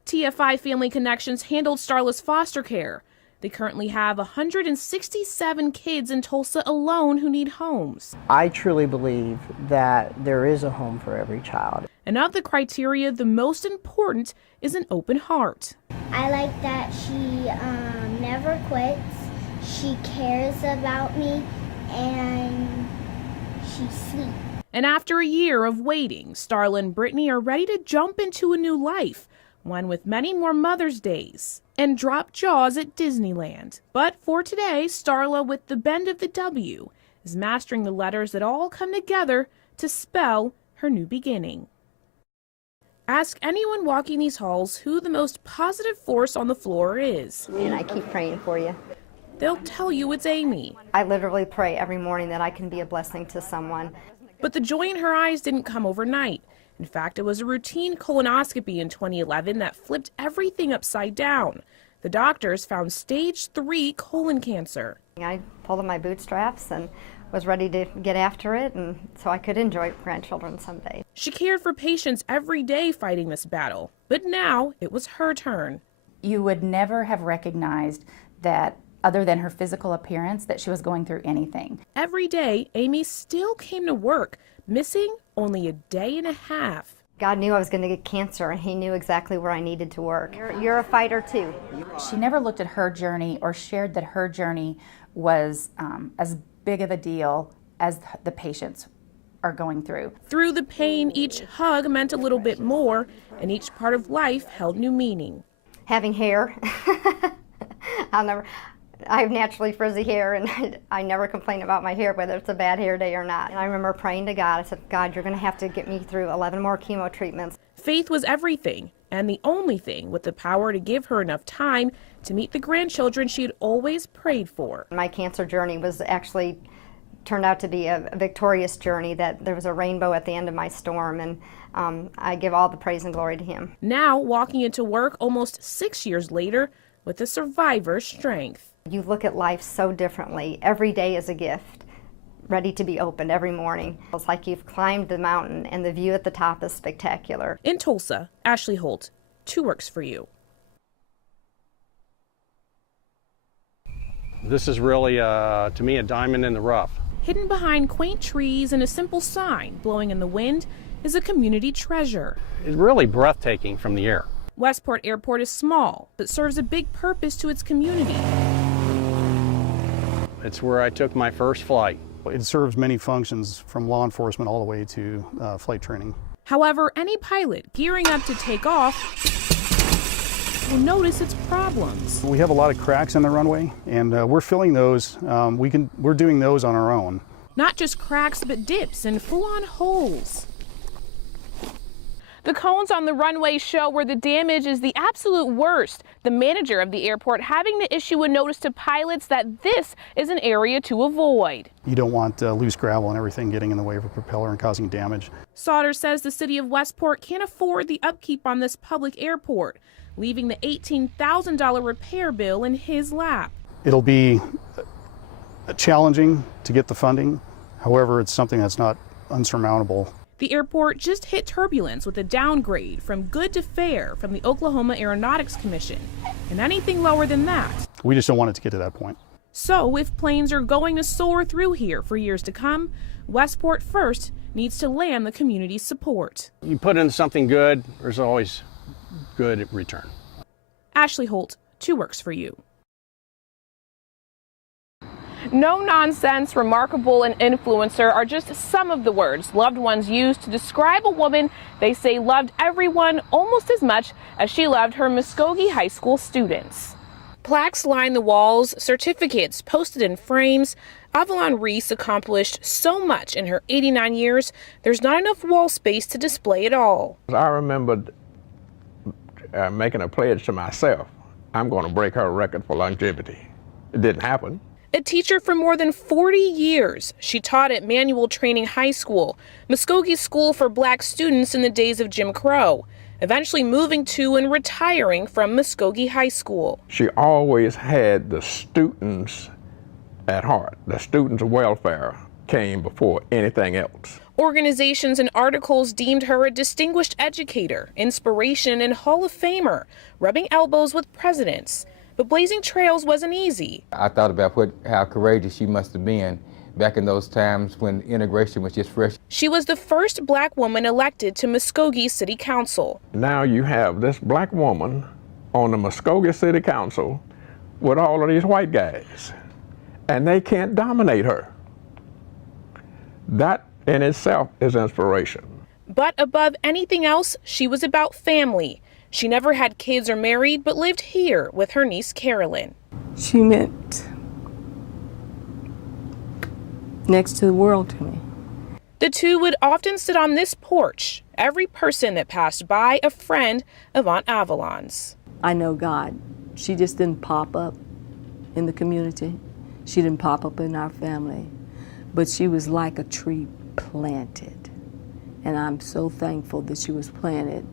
TFI Family Connections handled Starla's foster care. They currently have 167 kids in Tulsa alone who need homes. I truly believe that there is a home for every child. And of the criteria, the most important is an open heart. I like that she never quits, she cares about me, and she's sweet. And after a year of waiting, Starla and Brittany are ready to jump into a new life, one with many more Mother's Days, and drop jaws at Disneyland. But for today, Starla, with the bend of the W, is mastering the letters that all come together to spell her new beginning. Ask anyone walking these halls who the most positive force on the floor is. And I keep praying for you. They'll tell you it's Amy. I literally pray every morning that I can be a blessing to someone. But the joy in her eyes didn't come overnight. In fact, it was a routine colonoscopy in 2011 that flipped everything upside down. The doctors found stage 3 colon cancer. I pulled up my bootstraps and was ready to get after it, and so I could enjoy grandchildren someday. She cared for patients every day fighting this battle, but now it was her turn. You would never have recognized that, other than her physical appearance, that she was going through anything. Every day, Amy still came to work, missing only a day and a half. God knew I was going to get cancer, and he knew exactly where I needed to work. You're a fighter too. She never looked at her journey or shared that her journey was as big of a deal as the patients are going through. Through the pain, each hug meant a little bit more, and each part of life held new meaning. Having hair. I have naturally frizzy hair, and I never complain about my hair, whether it's a bad hair day or not. And I remember praying to God. I said, God, you're going to have to get me through 11 more chemo treatments. Faith was everything, and the only thing with the power to give her enough time to meet the grandchildren she had always prayed for. My cancer journey was actually turned out to be a victorious journey, that there was a rainbow at the end of my storm, and I give all the praise and glory to him. Now, walking into work almost 6 years later with a survivor's strength. You look at life so differently. Every day is a gift, ready to be opened every morning. It's like you've climbed the mountain, and the view at the top is spectacular. In Tulsa, Ashley Holt, 2 Works for You. This is really, to me, a diamond in the rough. Hidden behind quaint trees and a simple sign blowing in the wind is a community treasure. It's really breathtaking from the air. Westport Airport is small, but serves a big purpose to its community. It's where I took my first flight. It serves many functions, from law enforcement all the way to flight training. However, any pilot gearing up to take off will notice its problems. We have a lot of cracks in the runway, and we're filling those. We're doing those on our own. Not just cracks, but dips and full-on holes. The cones on the runway show where the damage is the absolute worst. The manager of the airport having to issue a notice to pilots that this is an area to avoid. You don't want loose gravel and everything getting in the way of a propeller and causing damage. Sauter says the city of Westport can't afford the upkeep on this public airport, leaving the $18,000 repair bill in his lap. It'll be challenging to get the funding. However, it's something that's not unsurmountable. The airport just hit turbulence with a downgrade from good to fair from the Oklahoma Aeronautics Commission, and anything lower than that. We just don't want it to get to that point. So if planes are going to soar through here for years to come, Westport first needs to land the community's support. You put in something good, there's always good return. Ashley Holt, 2 Works for You. No nonsense, remarkable, and influencer are just some of the words loved ones use to describe a woman they say loved everyone almost as much as she loved her Muskogee High School students. Plaques line the walls, certificates posted in frames. Avalon Reese accomplished so much in her 89 years, there's not enough wall space to display it all. I remember making a pledge to myself, I'm going to break her record for longevity. It didn't happen. A teacher for more than 40 years, she taught at Manual Training High School, Muskogee's school for black students in the days of Jim Crow, eventually moving to and retiring from Muskogee High School. She always had the students at heart. The students' welfare came before anything else. Organizations and articles deemed her a distinguished educator, inspiration, and Hall of Famer, rubbing elbows with presidents. But blazing trails wasn't easy. I thought about how courageous she must have been back in those times when integration was just fresh. She was the first black woman elected to Muskogee City Council. Now you have this black woman on the Muskogee City Council with all of these white guys, and they can't dominate her. That in itself is inspiration. But above anything else, she was about family. She never had kids or married, but lived here with her niece Carolyn. She meant next to the world to me. The two would often sit on this porch, every person that passed by a friend of Aunt Avalon's. I know God. She just didn't pop up in the community. She didn't pop up in our family. But she was like a tree planted. And I'm so thankful that she was planted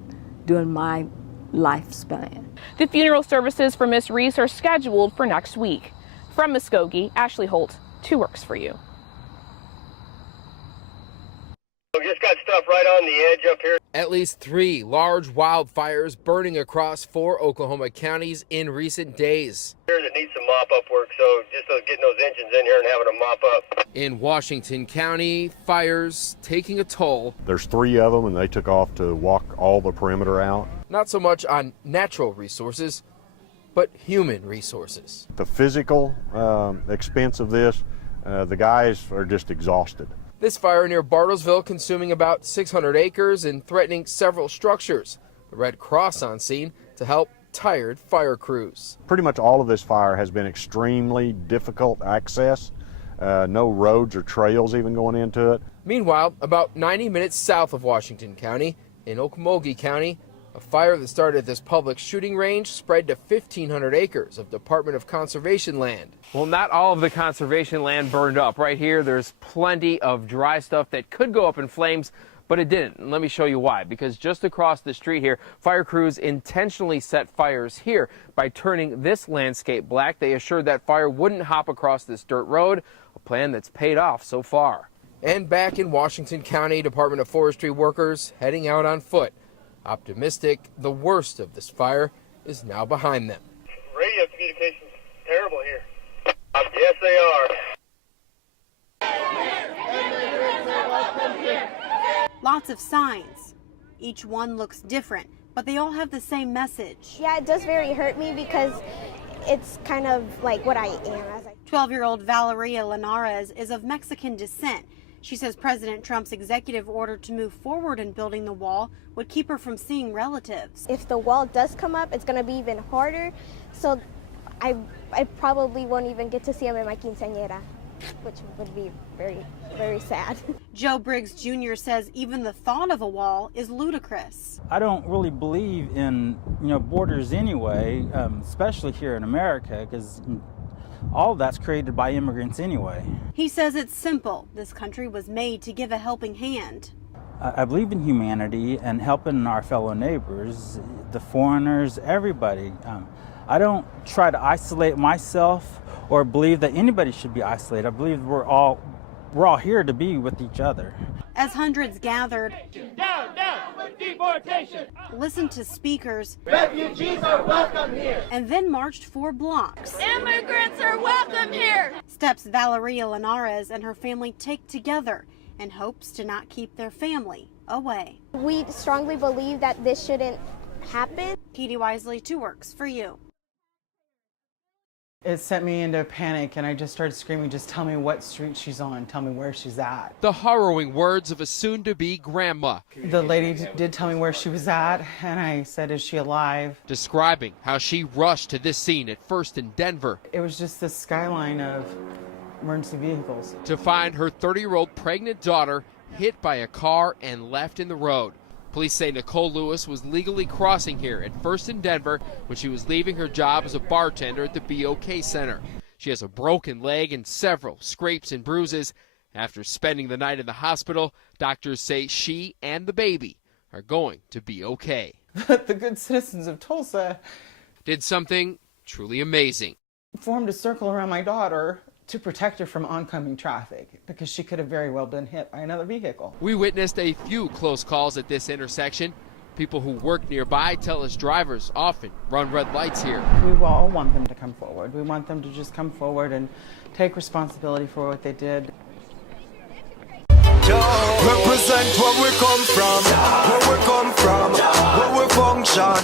during my lifespan. The funeral services for Miss Reese are scheduled for next week. From Muskogee, Ashley Holt, 2 Works for You. We just got stuff right on the edge up here. At least 3 large wildfires burning across 4 Oklahoma counties in recent days. Here that needs some mop-up work, so just getting those engines in here and having them mop up. In Washington County, fires taking a toll. There's 3 of them, and they took off to walk all the perimeter out. Not so much on natural resources, but human resources. The physical expense of this, the guys are just exhausted. This fire near Bartlesville consuming about 600 acres and threatening several structures. The Red Cross on scene to help tired fire crews. Pretty much all of this fire has been extremely difficult access. No roads or trails even going into it. Meanwhile, about 90 minutes south of Washington County, in Okmulgee County, a fire that started at this public shooting range spread to 1,500 acres of Department of Conservation land. Well, not all of the conservation land burned up. Right here, there's plenty of dry stuff that could go up in flames, but it didn't. And let me show you why. Because just across the street here, fire crews intentionally set fires here by turning this landscape black. They assured that fire wouldn't hop across this dirt road, a plan that's paid off so far. And back in Washington County, Department of Forestry workers heading out on foot, optimistic the worst of this fire is now behind them. Radio communication's terrible here. Yes, they are. Lots of signs. Each one looks different, but they all have the same message. Yeah, it does very hurt me because it's kind of like what I am. 12-year-old Valeria Linares is of Mexican descent. She says President Trump's executive order to move forward in building the wall would keep her from seeing relatives. If the wall does come up, it's going to be even harder. So I probably won't even get to see him in my quinceañera, which would be very, very sad. Joe Briggs Jr. says even the thought of a wall is ludicrous. I don't really believe in borders anyway, especially here in America, because all of that's created by immigrants anyway. He says it's simple. This country was made to give a helping hand. I believe in humanity and helping our fellow neighbors, the foreigners, everybody. I don't try to isolate myself or believe that anybody should be isolated. I believe we're all here to be with each other. As hundreds gathered, down, with deportation. Listened to speakers, refugees are welcome here, and then marched 4 blocks. Immigrants are welcome here. Steps Valeria Linares and her family take together in hopes to not keep their family away. We strongly believe that this shouldn't happen. Katie Wisely, 2 Works for You. It sent me into a panic, and I just started screaming, just tell me what street she's on, tell me where she's at. The harrowing words of a soon-to-be grandma. The lady did tell me where she was at, and I said, is she alive? Describing how she rushed to this scene at First in Denver. It was just this skyline of emergency vehicles. To find her 30-year-old pregnant daughter hit by a car and left in the road. Police say Nicole Lewis was legally crossing here at First in Denver when she was leaving her job as a bartender at the BOK Center. She has a broken leg and several scrapes and bruises. After spending the night in the hospital, doctors say she and the baby are going to be okay. But the good citizens of Tulsa did something truly amazing. Formed a circle around my daughter to protect her from oncoming traffic, because she could have very well been hit by another vehicle. We witnessed a few close calls at this intersection. People who work nearby tell us drivers often run red lights here. We all want them to come forward. We want them to just come forward and take responsibility for what they did. Represent where we come from, where we function,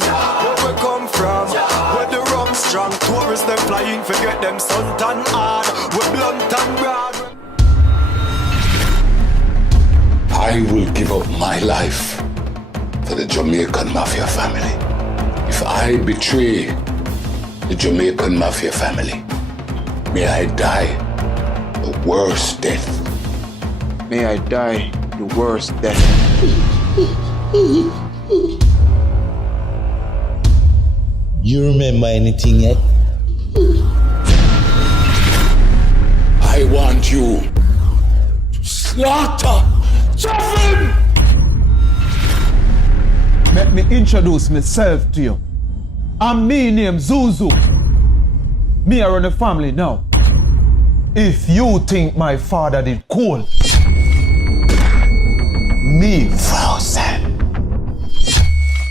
where we come from, where the rum strong. Tourists them flying, forget them suntan hard, we blunt and broad. I will give up my life for the Jamaican Mafia family. If I betray the Jamaican Mafia family, may I die the worst death. May I die the worst death. You remember anything yet? I want you to slaughter Joffin! Let me introduce myself to you. I'm me named Zuzu. Me I run the family now. If you think my father did cool, me frozen.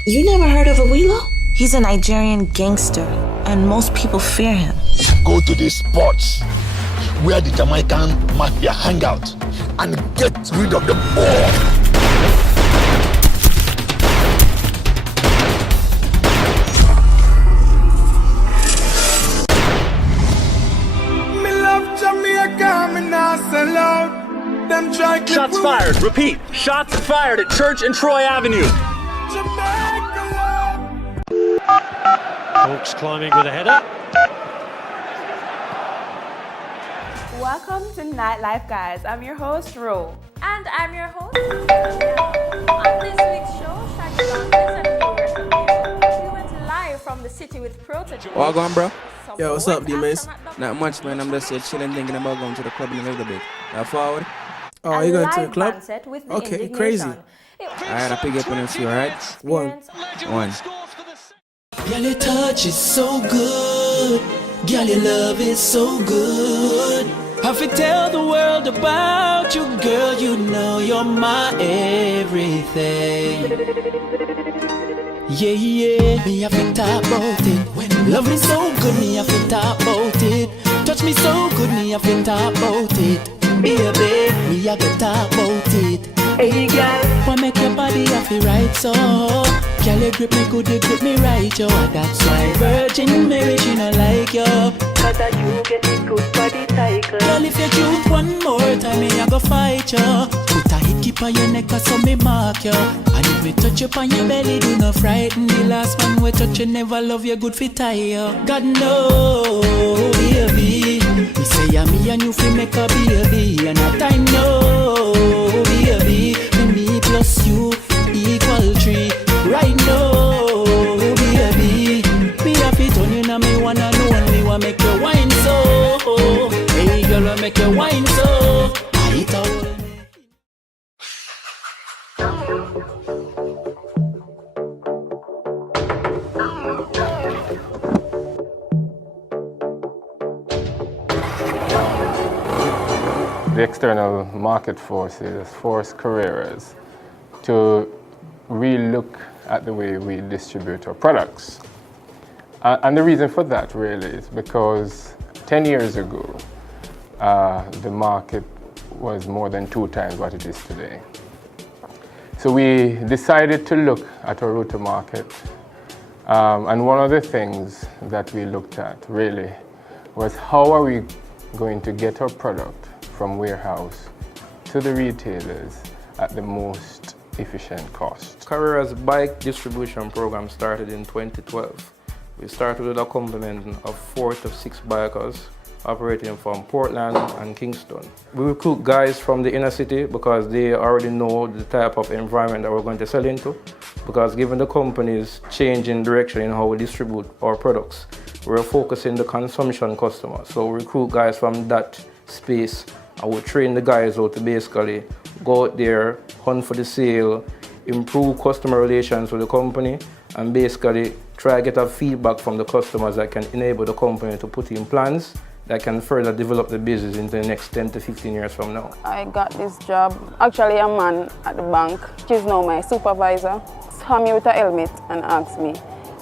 You never heard of Awilo? He's a Nigerian gangster, and most people fear him. Go to these spots where the Jamaican Mafia hang out and get rid of the boy. Shots fired. Repeat. Shots fired at Church and Troy Avenue. Hawks climbing with a header. Welcome to Nightlife, guys. I'm your host, Ro. And I'm your host. On this week's show, Shaggy Longlist and viewers, we went live from the city with Protege. What going, bro? Yo, what's up, D-Mace? Not much, man. I'm just here chilling, thinking about going to the club in a little bit. Now forward. Oh, you going to the club? Okay, crazy. Alright, I'll pick up on a few, alright? One. Girl, your touch is so good. Girl, your love is so good. Have to tell the world about you, girl. You know you're my everything. Yeah, yeah, me have to talk about it. When love is so good, me have to talk about it. Touch me so good, me have to talk about it. Baby, me have to talk about it. Hey, girl, why make your body happy right so? Girl, you grip me good, you grip me right, yo. That's why Virgin Mary, she not like you. Cause I you get it good body cycle. Girl, if you choose one more time, me I go fight you. Put a hickey on your neck, so me mark you. And if me touch you on your belly, do not frighten. The last man we touch you, never love you, good fit tie you. God no, baby. Me say yeah, me and you fi make a baby. And that I know, baby. Me plus you equal 3. Right now, baby, me happy turn you now, me wanna know only what make you wine so. Hey girl, what make you wine so? I told The external market forces force careers to re-look at the way we distribute our products. And the reason for that really is because 10 years ago, the market was more than 2 times what it is today. So we decided to look at our route to market. And one of the things that we looked at really was how are we going to get our product from warehouse to the retailers at the most efficient cost. Carrera's bike distribution program started in 2012. We started with a complement of 4 to 6 bikers operating from Portland and Kingston. We recruit guys from the inner city because they already know the type of environment that we're going to sell into. Because given the company's changing direction in how we distribute our products, we're focusing the consumption customer. So we recruit guys from that space and we train the guys out to basically go out there, hunt for the sale, improve customer relations with the company, and basically try to get a feedback from the customers that can enable the company to put in plans that can further develop the business into the next 10 to 15 years from now. I got this job. Actually, a man at the bank, she's now my supervisor, saw me with a helmet and asked me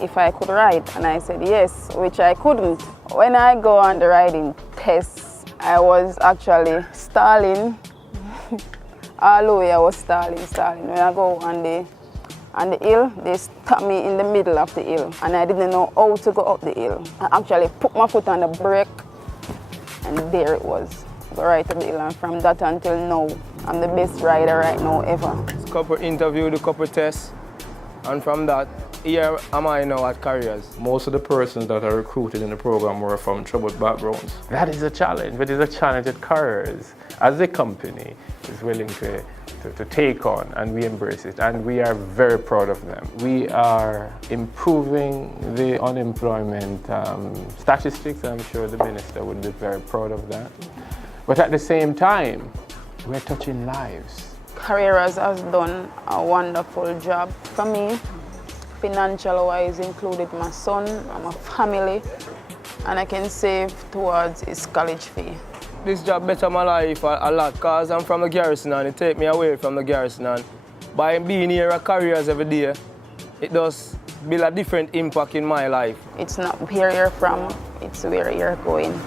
if I could ride, and I said yes, which I couldn't. When I go on the riding tests, I was actually stalling. All the way I was stalling. When I go on the hill, they stopped me in the middle of the hill, and I didn't know how to go up the hill. I actually put my foot on the brake, and there it was, go right up the hill, and from that until now, I'm the best rider right now ever. It's a couple interviews, a couple tests, and from that, here am I now at Carriers. Most of the persons that are recruited in the program were from troubled backgrounds. That is a challenge, but it's a challenge that Carriers, as a company, is willing to take on, and we embrace it, and we are very proud of them. We are improving the unemployment statistics. I'm sure the minister would be very proud of that. But at the same time, we're touching lives. Carreras has done a wonderful job for me, financial-wise, included my son and my family, and I can save towards his college fee. This job better my life a lot because I'm from the garrison and it take me away from the garrison, and by being here at Carriers every day, it does build a different impact in my life. It's not where you're from, it's where you're going.